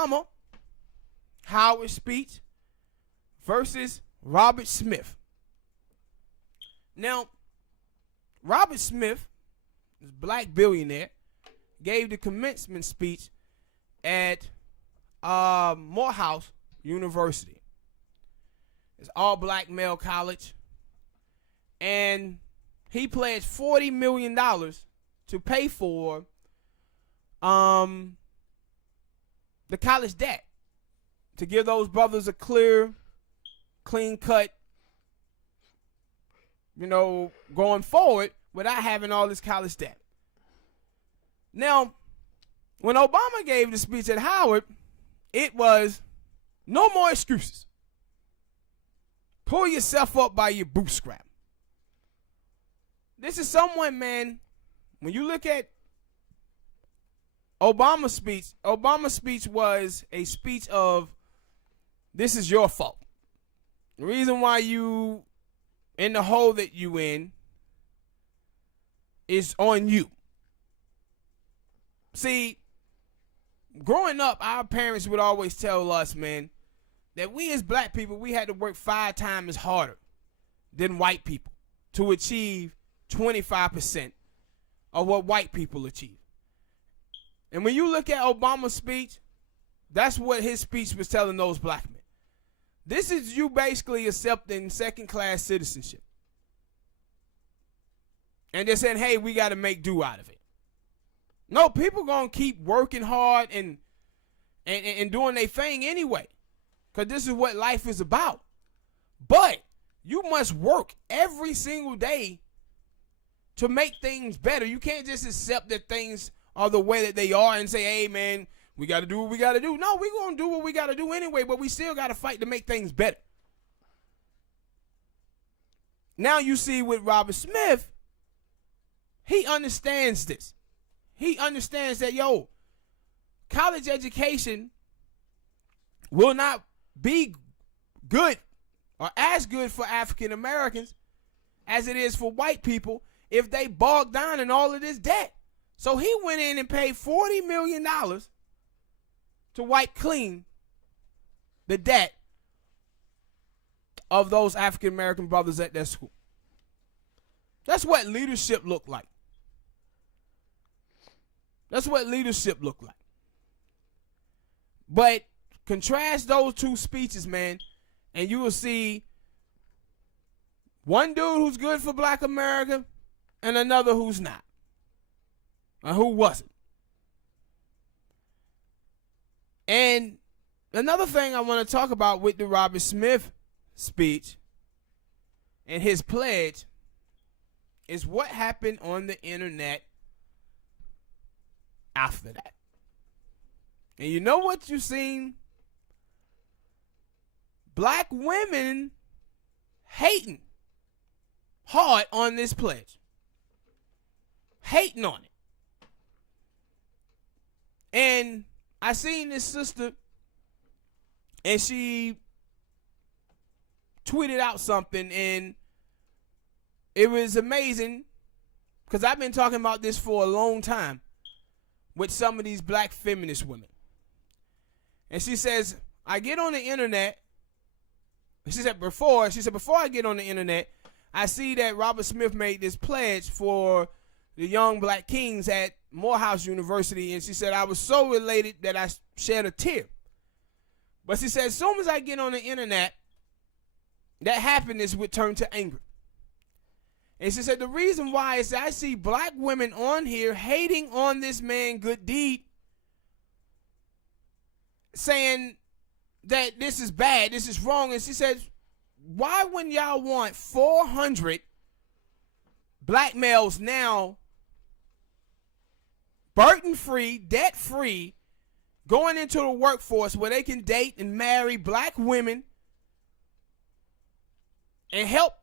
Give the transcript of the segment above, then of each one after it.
Obama, Howard speech versus Robert Smith. Now, Robert Smith, this black billionaire, gave the commencement speech at Morehouse University. It's all black male college. And he pledged $40 million to pay for the college debt, to give those brothers a clear, clean cut, going forward without having all this college debt. Now, when Obama gave the speech at Howard, it was no more excuses. Pull yourself up by your bootstrap. This is someone, man, when you look at Obama's speech was a speech of, this is your fault. The reason why you in the hole that you in is on you. See, growing up, our parents would always tell us, man, that we as black people, we had to work 5 times harder than white people to achieve 25% of what white people achieve. And when you look at Obama's speech, that's what his speech was telling those black men. This is you basically accepting second-class citizenship. And they're saying, hey, we got to make do out of it. No, people going to keep working hard and doing their thing anyway. Because this is what life is about. But you must work every single day to make things better. You can't just accept that things are the way that they are and say, hey, man, we got to do what we got to do. No, we're going to do what we got to do anyway, but we still got to fight to make things better. Now you see with Robert Smith, he understands this. He understands that, college education will not be good or as good for African Americans as it is for white people if they bog down in all of this debt. So he went in and paid $40 million to wipe clean the debt of those African American brothers at their school. That's what leadership looked like. That's what leadership looked like. But contrast those two speeches, man, and you will see one dude who's good for black America and another who's not. Or who wasn't. And another thing I want to talk about with the Robert Smith speech and his pledge is what happened on the internet after that. And you know what you've seen? Black women hating hard on this pledge. Hating on it. And I seen this sister, and she tweeted out something, and it was amazing because I've been talking about this for a long time with some of these black feminist women. And she says, I get on the internet. She said, before I get on the internet, I see that Robert Smith made this pledge for the young black kings at Morehouse University, and she said, I was so elated that I shed a tear. But she said, as soon as I get on the internet, that happiness would turn to anger. And she said, the reason why is that I see black women on here hating on this man good deed, saying that this is bad, this is wrong. And she said, why when y'all want 400 black males now burden-free, debt-free, going into the workforce where they can date and marry black women and help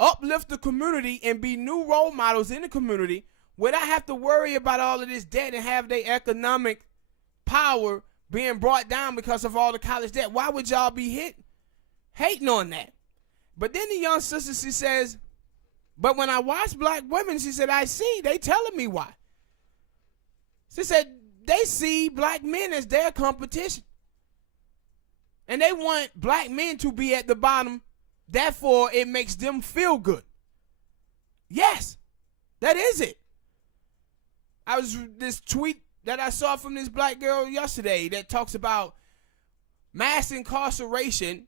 uplift the community and be new role models in the community without have to worry about all of this debt and have their economic power being brought down because of all the college debt? Why would y'all be hating on that? But then the young sister, she says, but when I watch black women, she said, I see, they telling me why. She said, they see black men as their competition. And they want black men to be at the bottom. Therefore, it makes them feel good. Yes, that is it. This tweet that I saw from this black girl yesterday that talks about mass incarceration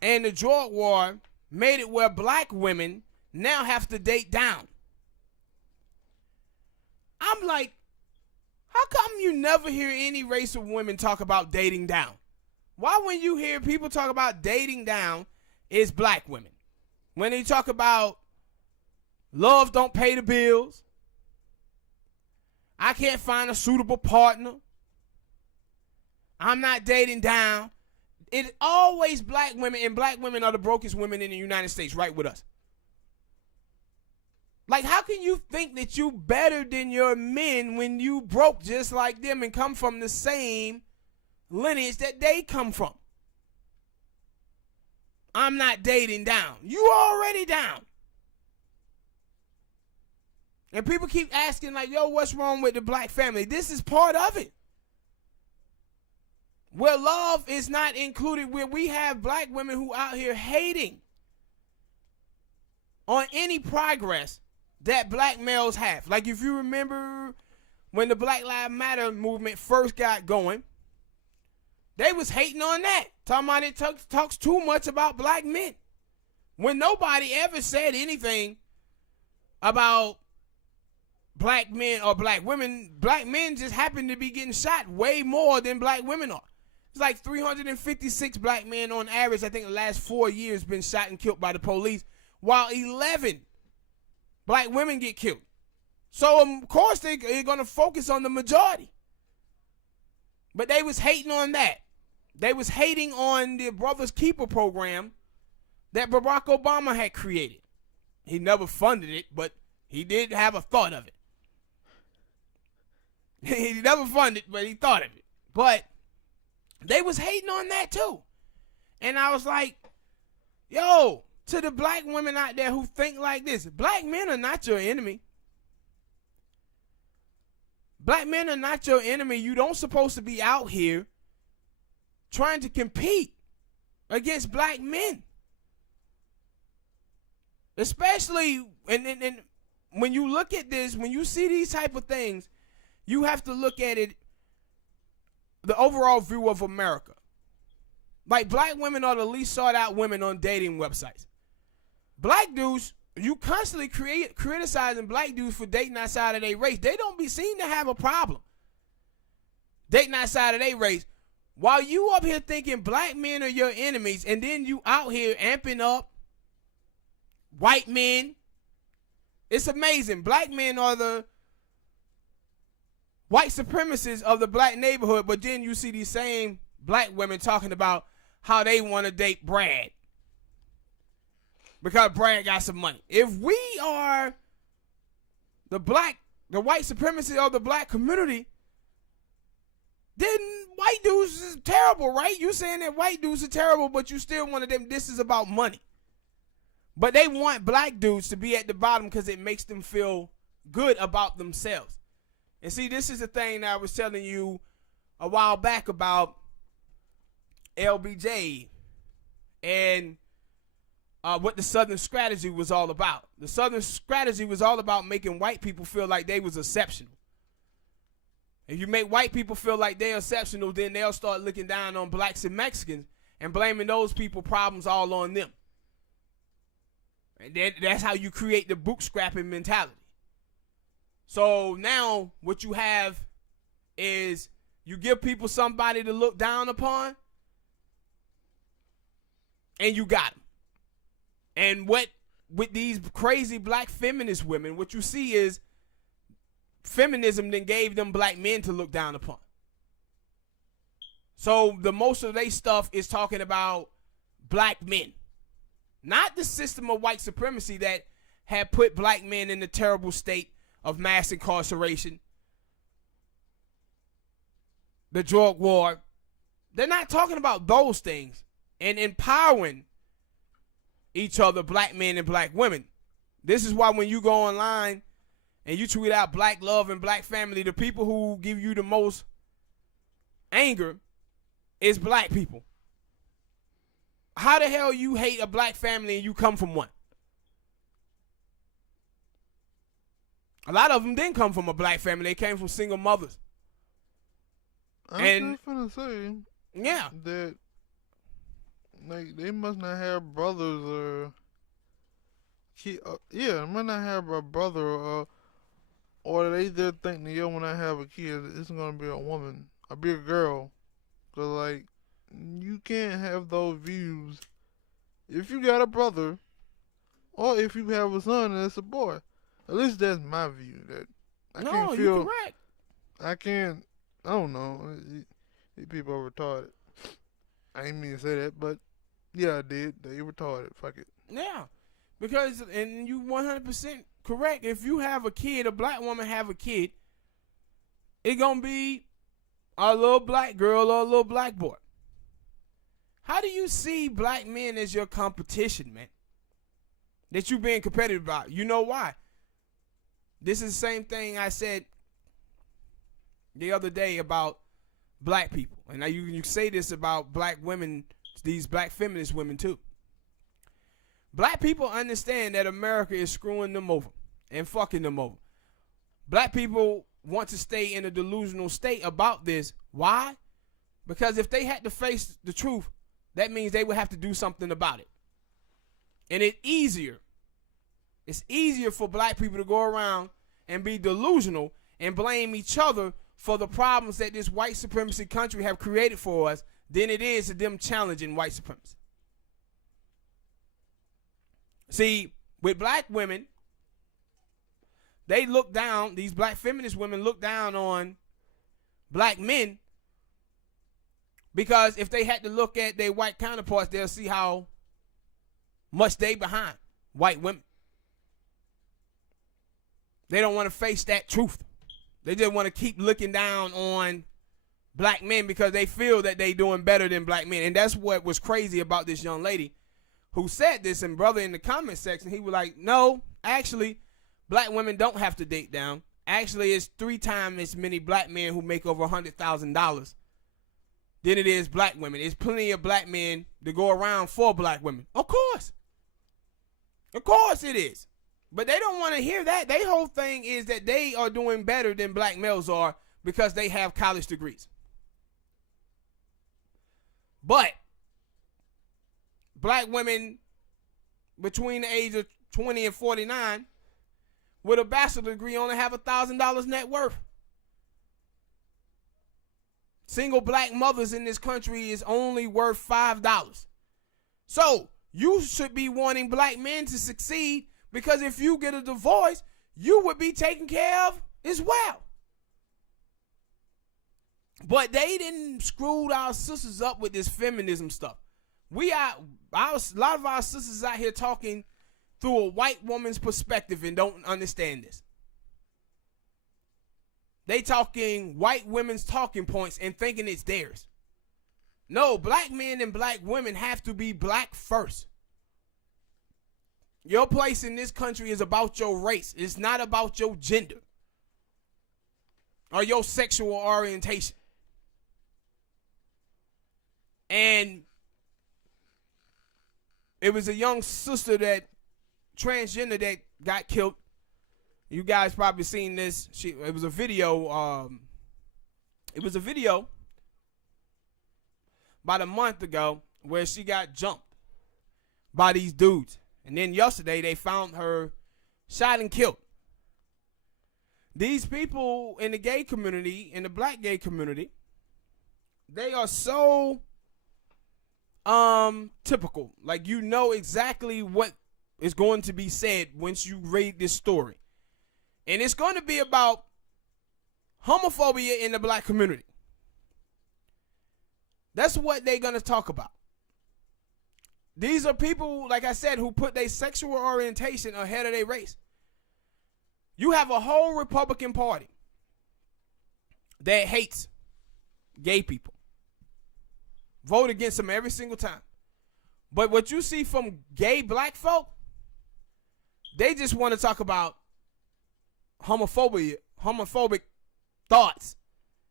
and the drug war made it where black women now have to date down. I'm like, how come you never hear any race of women talk about dating down? Why when you hear people talk about dating down, it's black women? When they talk about love don't pay the bills, I can't find a suitable partner, I'm not dating down, it's always black women, and black women are the brokest women in the United States, right with us. Like, how can you think that you better than your men when you broke just like them and come from the same lineage that they come from? I'm not dating down. You already down. And people keep asking like, yo, what's wrong with the black family? This is part of it. Where love is not included, where we have black women who out here hating on any progress that black males have. Like, if you remember when the Black Lives Matter movement first got going, they was hating on that, talking about it talks too much about black men. When nobody ever said anything about black men or black women, black men just happen to be getting shot way more than black women are. It's like 356 black men on average, I think the last 4 years, been shot and killed by the police, while 11 black women get killed. So, of course, they're going to focus on the majority. But they was hating on that. They was hating on the Brothers Keeper program that Barack Obama had created. He never funded it, but he did have a thought of it. He never funded it, but he thought of it. But they was hating on that too. And I was like, yo, to the black women out there who think like this, black men are not your enemy. Black men are not your enemy. You don't supposed to be out here trying to compete against black men. Especially, and when you look at this, when you see these type of things, you have to look at it, the overall view of America. Like, black women are the least sought out women on dating websites. Black dudes, you constantly criticizing black dudes for dating outside of their race. They don't be seen to have a problem dating outside of their race. While you up here thinking black men are your enemies, and then you out here amping up white men. It's amazing. Black men are the white supremacists of the black neighborhood, but then you see these same black women talking about how they want to date Brad because Brad got some money. If we are the white supremacy of the black community, then white dudes is terrible, right? You saying that white dudes are terrible, but you still want them. This is about money. But they want black dudes to be at the bottom because it makes them feel good about themselves. And see, this is the thing that I was telling you a while back about LBJ and what the Southern strategy was all about. The Southern strategy was all about making white people feel like they was exceptional. If you make white people feel like they're exceptional, then they'll start looking down on blacks and Mexicans and blaming those people problems all on them. And that's how you create the bootstrapping mentality. So now what you have is you give people somebody to look down upon, and you got them. And what with these crazy black feminist women, what you see is feminism then gave them black men to look down upon. So the most of their stuff is talking about black men, not the system of white supremacy that had put black men in a terrible state of mass incarceration, the drug war. They're not talking about those things and empowering each other, black men and black women. This is why when you go online and you tweet out black love and black family, the people who give you the most anger is black people. How the hell you hate a black family and you come from one? A lot of them didn't come from a black family. They came from single mothers. I'm just gonna say, yeah, that like they must not have brothers or they must not have a brother or they just think that when I have a kid, it's gonna be a woman, be a girl. Cause like you can't have those views if you got a brother or if you have a son and it's a boy. At least that's my view. That I can't feel. You're correct. I can't. I don't know. These people are retarded. I didn't mean to say that, but yeah, I did. They retarded. Fuck it. Yeah, because and you 100% correct. If you have a kid, a black woman have a kid, it gonna be a little black girl or a little black boy. How do you see black men as your competition, man? That you being competitive about? You know why? This is the same thing I said the other day about black people. And now you say this about black women, these black feminist women too. Black people understand that America is screwing them over and fucking them over. Black people want to stay in a delusional state about this. Why? Because if they had to face the truth, that means they would have to do something about it. And it's easier for black people to go around and be delusional and blame each other for the problems that this white supremacy country have created for us than it is to them challenging white supremacy. See, with black women, they look down, these black feminist women look down on black men because if they had to look at their white counterparts, they'll see how much they behind white women. They don't want to face that truth. They just want to keep looking down on black men because they feel that they doing better than black men. And that's what was crazy about this young lady who said this. And brother, in the comment section, he was like, no, actually, black women don't have to date down. Actually, it's 3 times as many black men who make over $100,000 than it is black women. There's plenty of black men to go around for black women. Of course. Of course it is. But they don't want to hear that. Their whole thing is that they are doing better than black males are because they have college degrees. But black women between the age of 20 and 49 with a bachelor's degree only have $1,000 net worth. Single black mothers in this country is only worth $5. So you should be wanting black men to succeed, because if you get a divorce, you would be taken care of as well. But they didn't screw our sisters up with this feminism stuff. A lot of our sisters out here talking through a white woman's perspective and don't understand this. They talking white women's talking points and thinking it's theirs. No, black men and black women have to be black first. Your place in this country is about your race. It's not about your gender or your sexual orientation. And it was a young sister transgender that got killed. You guys probably seen this. It was a video. It was a video about a month ago where she got jumped by these dudes. And then yesterday they found her shot and killed. These people in the gay community, in the black gay community, they are so typical. Like, you know exactly what is going to be said once you read this story. And it's going to be about homophobia in the black community. That's what they're going to talk about. These are people, like I said, who put their sexual orientation ahead of their race. You have a whole Republican Party that hates gay people. Vote against them every single time. But what you see from gay black folk, they just want to talk about homophobic thoughts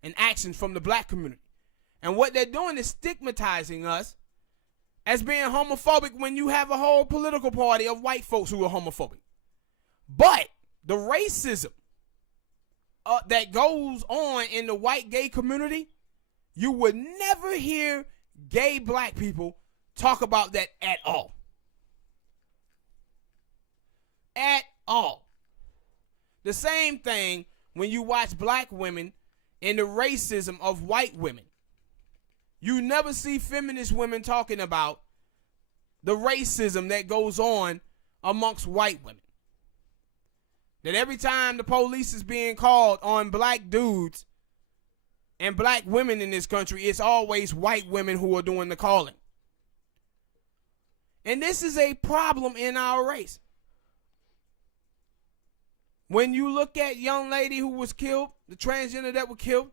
and actions from the black community. And what they're doing is stigmatizing us as being homophobic when you have a whole political party of white folks who are homophobic. But the racism that goes on in the white gay community, you would never hear gay black people talk about that at all. At all. The same thing when you watch black women and the racism of white women. You never see feminist women talking about the racism that goes on amongst white women. That every time the police is being called on black dudes and black women in this country, it's always white women who are doing the calling. And this is a problem in our race. When you look at young lady who was killed, the transgender that was killed,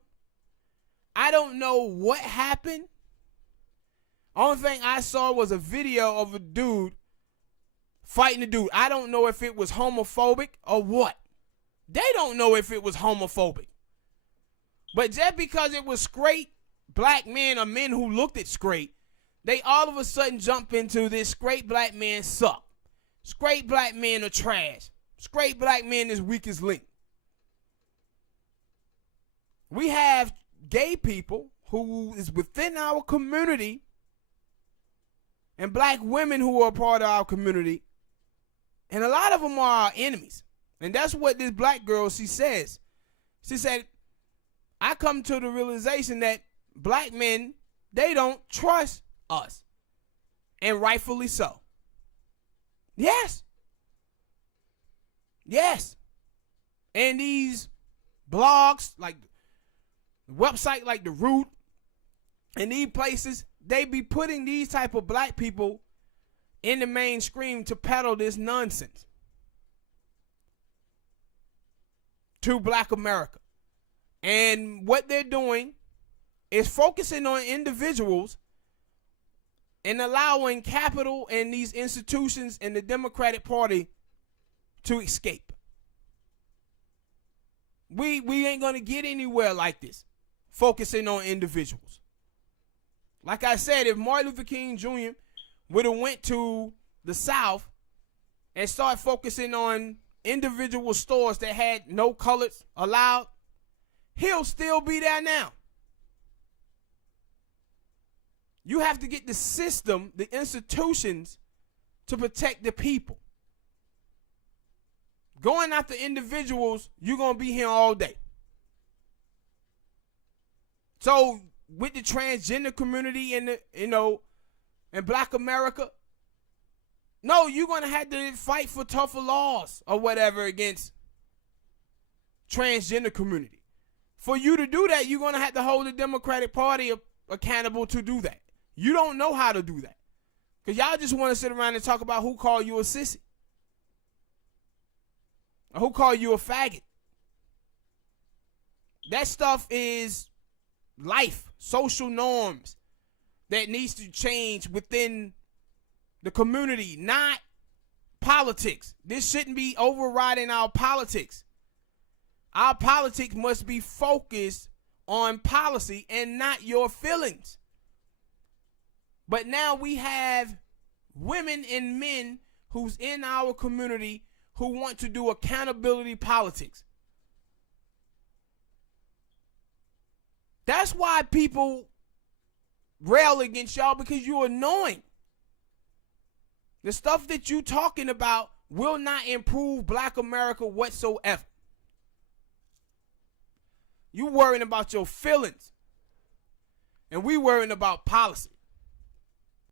I don't know what happened. Only thing I saw was a video of a dude fighting a dude. I don't know if it was homophobic or what. They don't know if it was homophobic. But just because it was straight black men or men who looked at straight, they all of a sudden jump into this straight black men suck. Straight black men are trash. Straight black men is weak as link. We have gay people who is within our community and black women who are part of our community, and a lot of them are our enemies. And that's what this black girl, she says. She said, I come to the realization that black men, they don't trust us. And rightfully so. Yes. Yes. And these blogs, like the website like The Root, and these places, they be putting these type of black people in the mainstream to peddle this nonsense to black America. And what they're doing is focusing on individuals and allowing capital and these institutions and the Democratic Party to escape. We ain't going to get anywhere like this, focusing on individuals. Like I said, if Martin Luther King Jr. would have went to the South and started focusing on individual stores that had no colors allowed, he'll still be there now. You have to get the system, the institutions, to protect the people. Going after individuals, you're going to be here all day. So with the transgender community and in black America, no, you're going to have to fight for tougher laws or whatever against transgender community. For you to do that, you're going to have to hold the Democratic Party accountable to do that. You don't know how to do that. Because y'all just want to sit around and talk about who called you a sissy. Or who called you a faggot. That stuff is life, social norms that needs to change within the community, not politics. This shouldn't be overriding our politics. Our politics must be focused on policy and not your feelings. But now we have women and men who's in our community who want to do accountability politics. That's why people rail against y'all, because you're annoying. The stuff that you talking about will not improve black America whatsoever. You worrying about your feelings, and we worrying about policy.